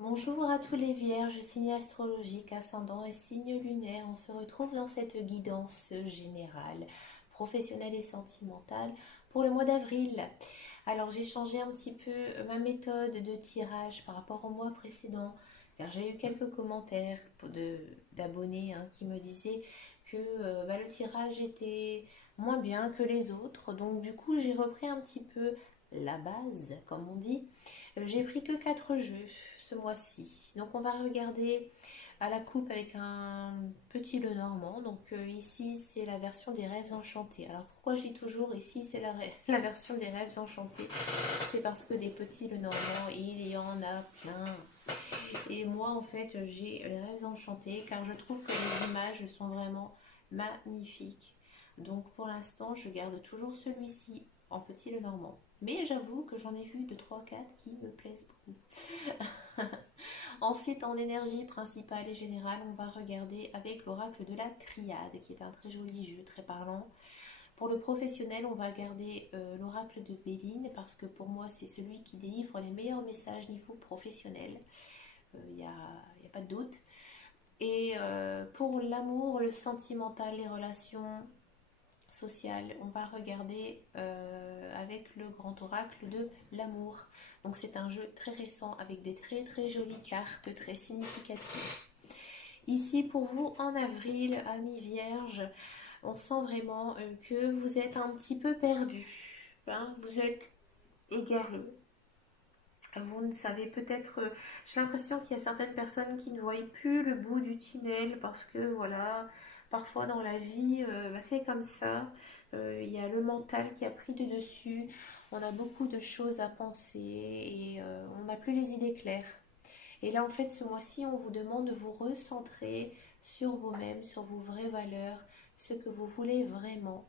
Bonjour à tous les vierges, signe astrologique, ascendant et signe lunaire. On se retrouve dans cette guidance générale, professionnelle et sentimentale pour le mois d'avril. Alors j'ai changé un petit peu ma méthode de tirage par rapport au mois précédent, car j'ai eu quelques commentaires d'abonnés qui me disaient que le tirage était moins bien que les autres. Donc du coup j'ai repris un petit peu la base, comme on dit. J'ai pris que 4 jeux ce mois-ci. Donc on va regarder à la coupe avec un petit Lenormand. Donc ici c'est la version des rêves enchantés. Alors pourquoi je dis toujours ici c'est la version des rêves enchantés? C'est parce que des petits Lenormand il y en a plein. Et moi en fait j'ai les rêves enchantés car je trouve que les images sont vraiment magnifiques. Donc pour l'instant je garde toujours celui-ci en petit Lenormand. Mais j'avoue que j'en ai vu 2, 3, 4 qui me plaisent beaucoup. Ensuite, en énergie principale et générale, on va regarder avec l'oracle de la triade, qui est un très joli jeu, très parlant. Pour le professionnel, on va garder l'oracle de Béline, parce que pour moi, c'est celui qui délivre les meilleurs messages niveau professionnel. Il n'y a, y a pas de doute. Et pour l'amour, le sentimental, les relations sociales, on va regarder avec le grand oracle de l'amour. Donc c'est un jeu très récent avec des très très jolies cartes très significatives. Ici pour vous en avril, amis vierges, on sent vraiment que vous êtes un petit peu perdu. Vous êtes égaré. Vous ne savez peut-être, j'ai l'impression qu'il y a certaines personnes qui ne voient plus le bout du tunnel parce que voilà, parfois dans la vie, c'est comme ça. Il y a le mental qui a pris de dessus. On a beaucoup de choses à penser et on n'a plus les idées claires. Et là, en fait, ce mois-ci, on vous demande de vous recentrer sur vous-même, sur vos vraies valeurs, ce que vous voulez vraiment.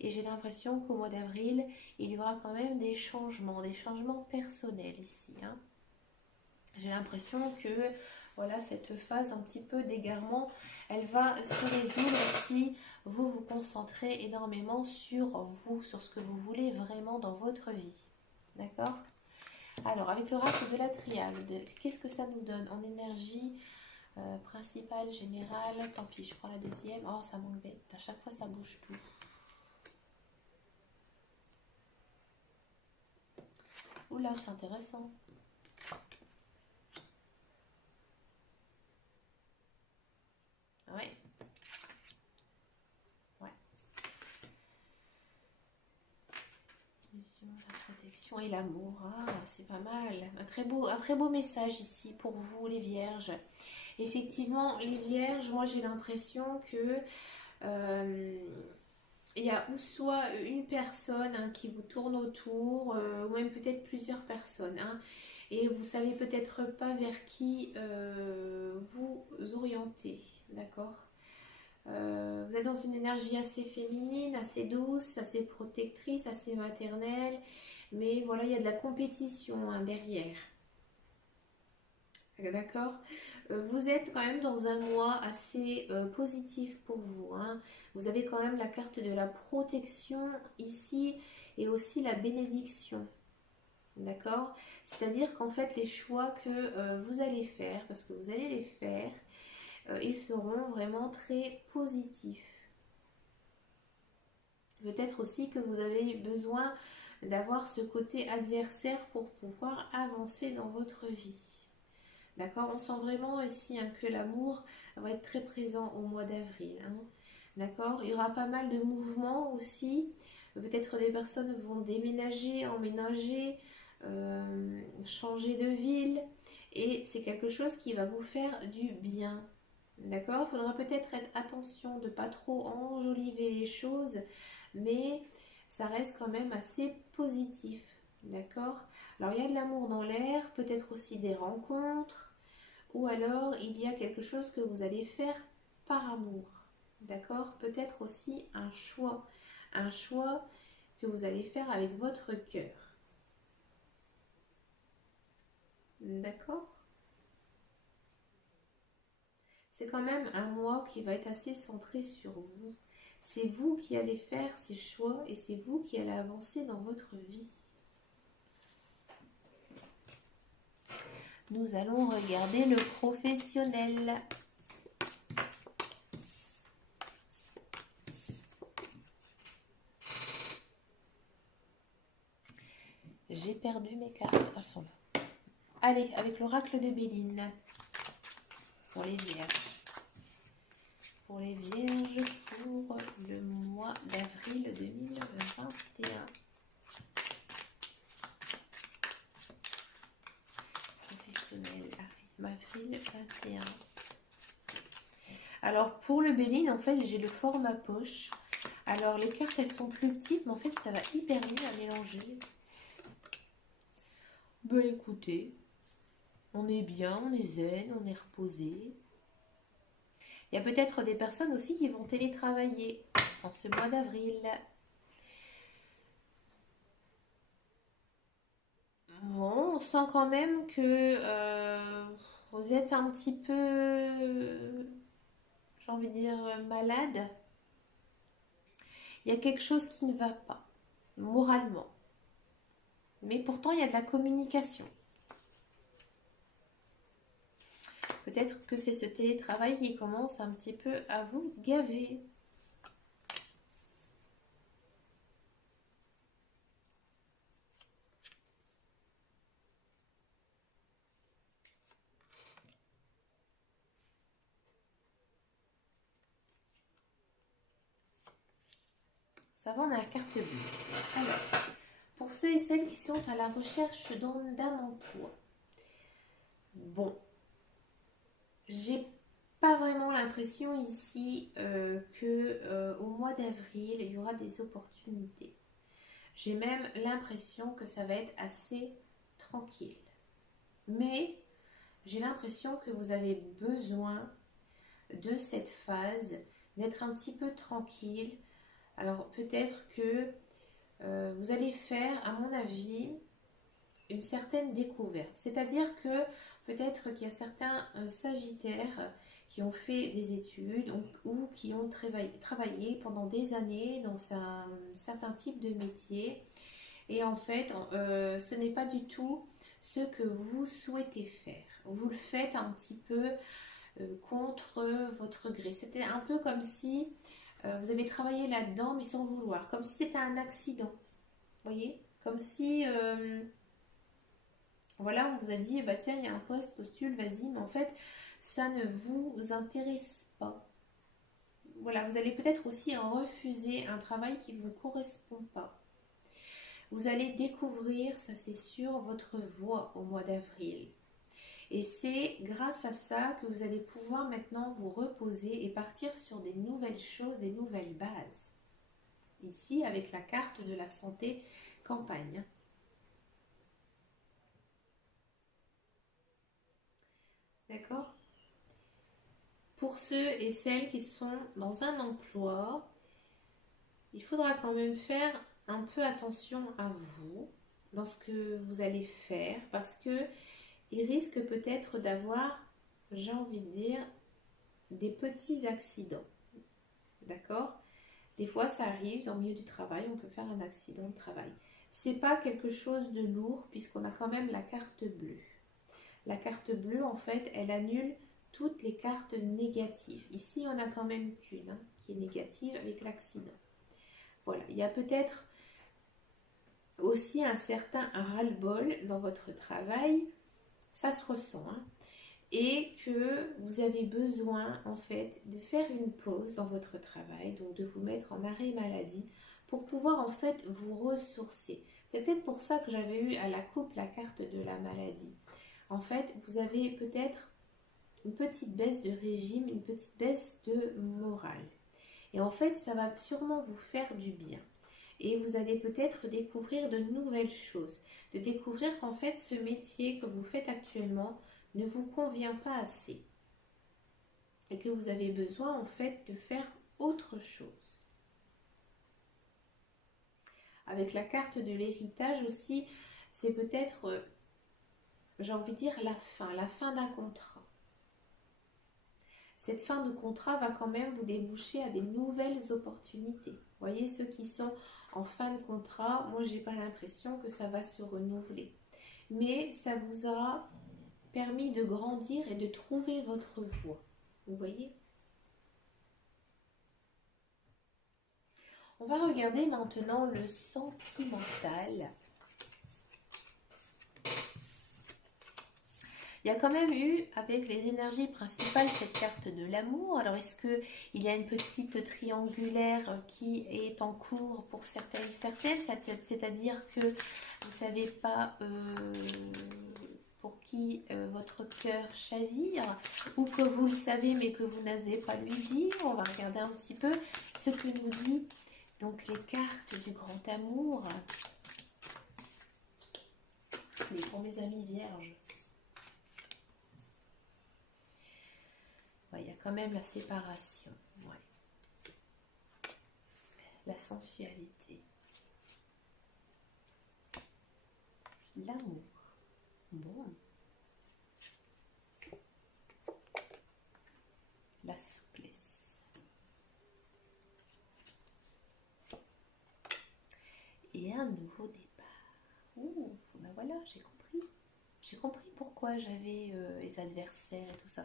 Et j'ai l'impression qu'au mois d'avril, il y aura quand même des changements personnels ici. J'ai l'impression que voilà, cette phase un petit peu d'égarement, elle va se résoudre si vous vous concentrez énormément sur vous, sur ce que vous voulez vraiment dans votre vie. D'accord? Alors, avec l'oracle de la triade, qu'est-ce que ça nous donne en énergie principale, générale? Tant pis, je prends la deuxième. Oh, ça m'embête. À chaque fois, ça bouge tout. Oula, c'est intéressant. Oui, ouais. La protection et l'amour, ah, c'est pas mal. Un très beau message ici pour vous, les vierges. Effectivement, les vierges, moi j'ai l'impression que euh, il y a ou soit une personne qui vous tourne autour, ou même peut-être plusieurs personnes, et vous savez peut-être pas vers qui vous orienter, d'accord? Vous êtes dans une énergie assez féminine, assez douce, assez protectrice, assez maternelle, mais voilà, il y a de la compétition derrière. D'accord. Vous êtes quand même dans un mois assez positif pour vous. Vous avez quand même la carte de la protection ici et aussi la bénédiction. D'accord. C'est-à-dire qu'en fait, les choix que vous allez faire, parce que vous allez les faire, ils seront vraiment très positifs. Peut-être aussi que vous avez besoin d'avoir ce côté adversaire pour pouvoir avancer dans votre vie. D'accord. On sent vraiment ici que l'amour va être très présent au mois d'avril. D'accord. Il y aura pas mal de mouvements aussi. Peut-être des personnes vont déménager, emménager, changer de ville. Et c'est quelque chose qui va vous faire du bien. D'accord. Il faudra peut-être être attention de ne pas trop enjoliver les choses, mais ça reste quand même assez positif. D'accord. Alors il y a de l'amour dans l'air, peut-être aussi des rencontres, ou alors il y a quelque chose que vous allez faire par amour. D'accord. Peut-être aussi un choix que vous allez faire avec votre cœur. D'accord. C'est quand même un mois qui va être assez centré sur vous. C'est vous qui allez faire ces choix et c'est vous qui allez avancer dans votre vie. Nous allons regarder le professionnel. J'ai perdu mes cartes. Elles sont là. Allez, avec l'oracle de Béline. Pour les vierges. Pour les vierges pour le mois d'avril 2021. Professionnel, avril 21. Alors pour le Béline, en fait, j'ai le format poche. Alors les cartes, elles sont plus petites, mais en fait, ça va hyper bien à mélanger. Ben écoutez, on est bien, on est zen, on est reposé. Il y a peut-être des personnes aussi qui vont télétravailler en ce mois d'avril. Bon, on sent quand même que vous êtes un petit peu, j'ai envie de dire, malade. Il y a quelque chose qui ne va pas, moralement. Mais pourtant, il y a de la communication. Peut-être que c'est ce télétravail qui commence un petit peu à vous gaver. Ça va, on a la carte bleue. Alors, pour ceux et celles qui sont à la recherche d'un emploi, bon, j'ai pas vraiment l'impression ici au mois d'avril, il y aura des opportunités. J'ai même l'impression que ça va être assez tranquille. Mais j'ai l'impression que vous avez besoin de cette phase, d'être un petit peu tranquille. Alors peut-être que vous allez faire, à mon avis, une certaine découverte. C'est-à-dire que peut-être qu'il y a certains sagittaires qui ont fait des études ou qui ont travaillé pendant des années dans un certain type de métier. Et en fait, ce n'est pas du tout ce que vous souhaitez faire. Vous le faites un petit peu contre votre gré. C'était un peu comme si vous avez travaillé là-dedans, mais sans vouloir. Comme si c'était un accident. Vous voyez? Comme si... voilà, on vous a dit, bah tiens, il y a un poste, postule, vas-y, mais en fait, ça ne vous intéresse pas. Voilà, vous allez peut-être aussi refuser un travail qui ne vous correspond pas. Vous allez découvrir, ça c'est sûr, votre voie au mois d'avril. Et c'est grâce à ça que vous allez pouvoir maintenant vous reposer et partir sur des nouvelles choses, des nouvelles bases. Ici, avec la carte de la santé campagne. D'accord? Pour ceux et celles qui sont dans un emploi, il faudra quand même faire un peu attention à vous dans ce que vous allez faire parce que il risque peut-être d'avoir, j'ai envie de dire, des petits accidents. D'accord? Des fois, ça arrive dans le milieu du travail, on peut faire un accident de travail. C'est pas quelque chose de lourd puisqu'on a quand même la carte bleue. La carte bleue, en fait, elle annule toutes les cartes négatives. Ici, on a quand même qu'une qui est négative avec l'accident. Voilà, il y a peut-être aussi un certain ras-le-bol dans votre travail, ça se ressent, et que vous avez besoin en fait de faire une pause dans votre travail, donc de vous mettre en arrêt maladie pour pouvoir en fait vous ressourcer. C'est peut-être pour ça que j'avais eu à la coupe la carte de la maladie. En fait, vous avez peut-être une petite baisse de régime, une petite baisse de morale. Et en fait, ça va sûrement vous faire du bien. Et vous allez peut-être découvrir de nouvelles choses. De découvrir qu'en fait, ce métier que vous faites actuellement ne vous convient pas assez. Et que vous avez besoin en fait de faire autre chose. Avec la carte de l'héritage aussi, c'est peut-être, j'ai envie de dire, la fin d'un contrat. Cette fin de contrat va quand même vous déboucher à des nouvelles opportunités. Vous voyez, ceux qui sont en fin de contrat, moi, j'ai pas l'impression que ça va se renouveler. Mais ça vous a permis de grandir et de trouver votre voie. Vous voyez? On va regarder maintenant le sentimental. Il y a quand même eu, avec les énergies principales, cette carte de l'amour. Alors, est-ce qu'il y a une petite triangulaire qui est en cours pour certaines, c'est-à-dire que vous ne savez pas pour qui votre cœur chavire, ou que vous le savez mais que vous n'osez pas lui dire. On va regarder un petit peu ce que nous dit donc les cartes du grand amour. Mais pour mes amis vierges, il y a quand même la séparation, ouais. La sensualité, l'amour, bon, la souplesse, et un nouveau départ. Ouh, ben voilà, j'ai compris. J'ai compris pourquoi j'avais les adversaires et tout ça.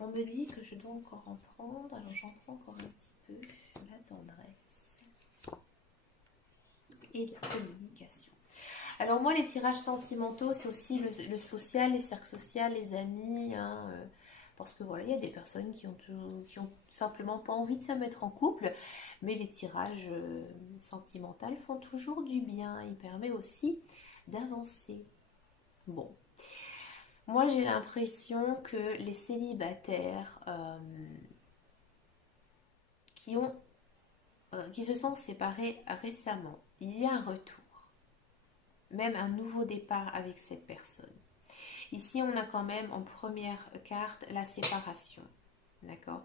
On me dit que je dois encore en prendre, alors j'en prends encore un petit peu. La tendresse et la communication. Alors moi, les tirages sentimentaux, c'est aussi le social, les cercles sociaux, les amis, hein, parce que voilà, il y a des personnes qui ont simplement pas envie de se mettre en couple, mais les tirages sentimentaux font toujours du bien. Ils permettent aussi d'avancer. Bon. Moi, j'ai l'impression que les célibataires qui se sont séparés récemment, il y a un retour, même un nouveau départ avec cette personne. Ici, on a quand même en première carte la séparation. D'accord?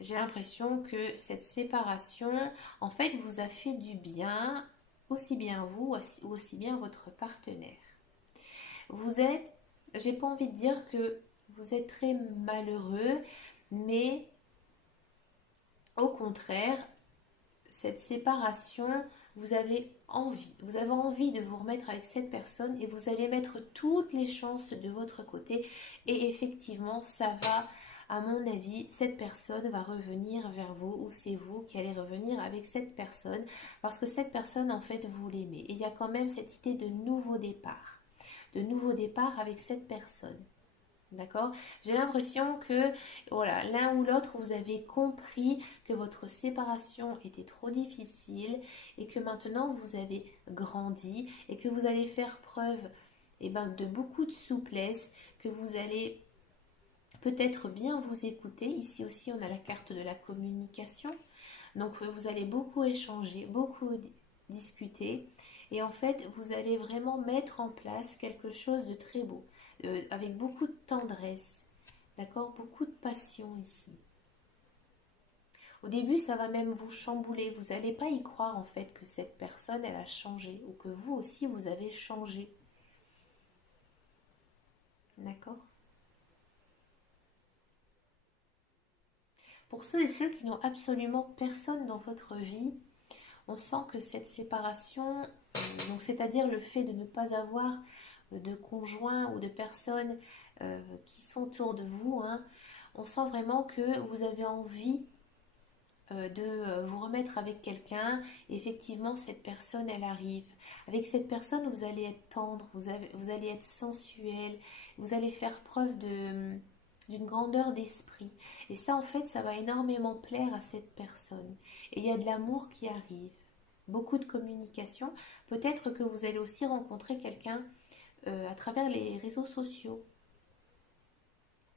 J'ai l'impression que cette séparation, en fait, vous a fait du bien, aussi bien vous, ou aussi bien votre partenaire. Vous êtes, j'ai pas envie de dire que vous êtes très malheureux, mais au contraire, cette séparation, vous avez envie de vous remettre avec cette personne et vous allez mettre toutes les chances de votre côté et effectivement, ça va, à mon avis, cette personne va revenir vers vous ou c'est vous qui allez revenir avec cette personne parce que cette personne, en fait, vous l'aimez. Et il y a quand même cette idée de nouveau départ avec cette personne. D'accord? J'ai l'impression que voilà, l'un ou l'autre, vous avez compris que votre séparation était trop difficile et que maintenant vous avez grandi et que vous allez faire preuve de beaucoup de souplesse, que vous allez peut-être bien vous écouter. Ici aussi, on a la carte de la communication. Donc, vous allez beaucoup échanger, beaucoup discuter. Et en fait, vous allez vraiment mettre en place quelque chose de très beau, avec beaucoup de tendresse, d'accord? Beaucoup de passion ici. Au début, ça va même vous chambouler. Vous n'allez pas y croire en fait que cette personne, elle a changé ou que vous aussi, vous avez changé. D'accord? Pour ceux et ceux qui n'ont absolument personne dans votre vie, on sent que cette séparation, donc c'est-à-dire le fait de ne pas avoir de conjoint ou de personnes qui sont autour de vous, hein, on sent vraiment que vous avez envie de vous remettre avec quelqu'un. Effectivement, cette personne, elle arrive. Avec cette personne, vous allez être tendre, vous allez être sensuel, vous allez faire preuve d'une grandeur d'esprit. Et ça, en fait, ça va énormément plaire à cette personne. Et il y a de l'amour qui arrive. Beaucoup de communication. Peut-être que vous allez aussi rencontrer quelqu'un à travers les réseaux sociaux.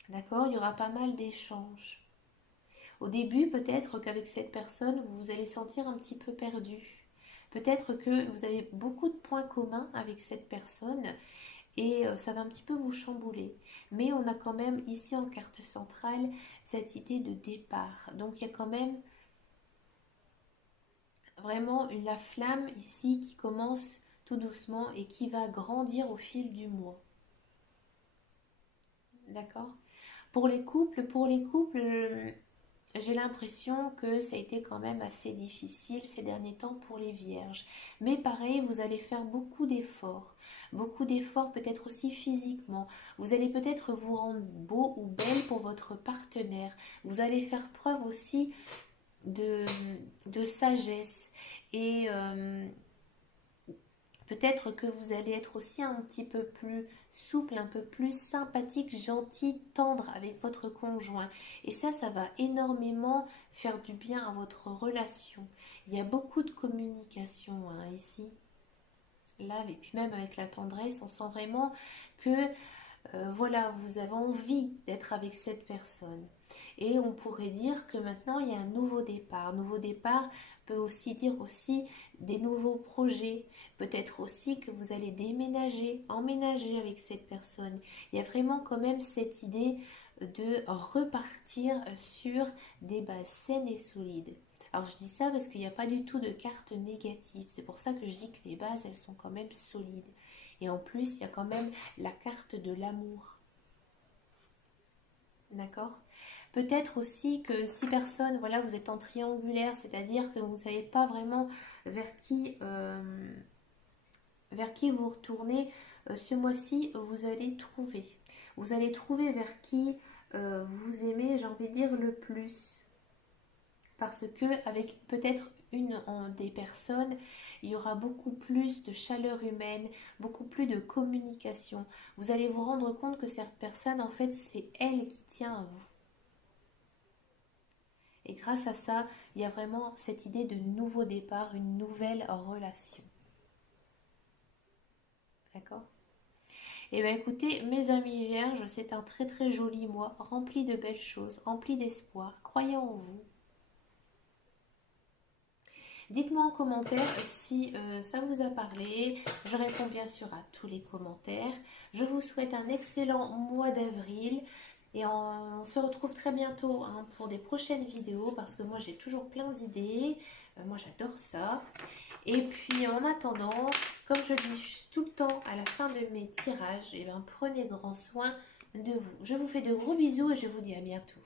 D'accord? Il y aura pas mal d'échanges. Au début, peut-être qu'avec cette personne, vous vous allez sentir un petit peu perdu. Peut-être que vous avez beaucoup de points communs avec cette personne et ça va un petit peu vous chambouler. Mais on a quand même ici en carte centrale cette idée de départ. Donc il y a quand même vraiment la flamme ici qui commence tout doucement et qui va grandir au fil du mois. D'accord? Pour les couples, j'ai l'impression que ça a été quand même assez difficile ces derniers temps pour les vierges. Mais pareil, vous allez faire beaucoup d'efforts peut-être aussi physiquement. Vous allez peut-être vous rendre beau ou belle pour votre partenaire. Vous allez faire preuve aussi de, de sagesse et peut-être que vous allez être aussi un petit peu plus souple, un peu plus sympathique, gentil, tendre avec votre conjoint. Et ça va énormément faire du bien à votre relation. Il y a beaucoup de communication hein, ici. Là, et puis même avec la tendresse, on sent vraiment que voilà, vous avez envie d'être avec cette personne. Et on pourrait dire que maintenant, il y a un nouveau départ. Nouveau départ peut aussi dire aussi des nouveaux projets. Peut-être aussi que vous allez déménager, emménager avec cette personne. Il y a vraiment quand même cette idée de repartir sur des bases saines et solides. Alors je dis ça parce qu'il n'y a pas du tout de carte négative. C'est pour ça que je dis que les bases, elles sont quand même solides. Et en plus, il y a quand même la carte de l'amour. D'accord? Peut-être aussi que si personne, voilà, vous êtes en triangulaire, c'est-à-dire que vous ne savez pas vraiment vers qui vous retournez, ce mois-ci, vous allez trouver. Vous allez trouver vers qui vous aimez, j'ai envie de dire, le plus. Parce que avec peut-être des personnes, il y aura beaucoup plus de chaleur humaine, beaucoup plus de communication. Vous allez vous rendre compte que cette personne, en fait, c'est elle qui tient à vous. Et grâce à ça, il y a vraiment cette idée de nouveau départ, une nouvelle relation. D'accord? Et bien écoutez, mes amis vierges, c'est un très très joli mois, rempli de belles choses, rempli d'espoir. Croyez en vous. Dites-moi en commentaire si ça vous a parlé. Je réponds bien sûr à tous les commentaires. Je vous souhaite un excellent mois d'avril. Et on se retrouve très bientôt hein, pour des prochaines vidéos parce que moi j'ai toujours plein d'idées. Moi j'adore ça. Et puis en attendant, comme je dis tout le temps à la fin de mes tirages, eh bien, prenez grand soin de vous. Je vous fais de gros bisous et je vous dis à bientôt.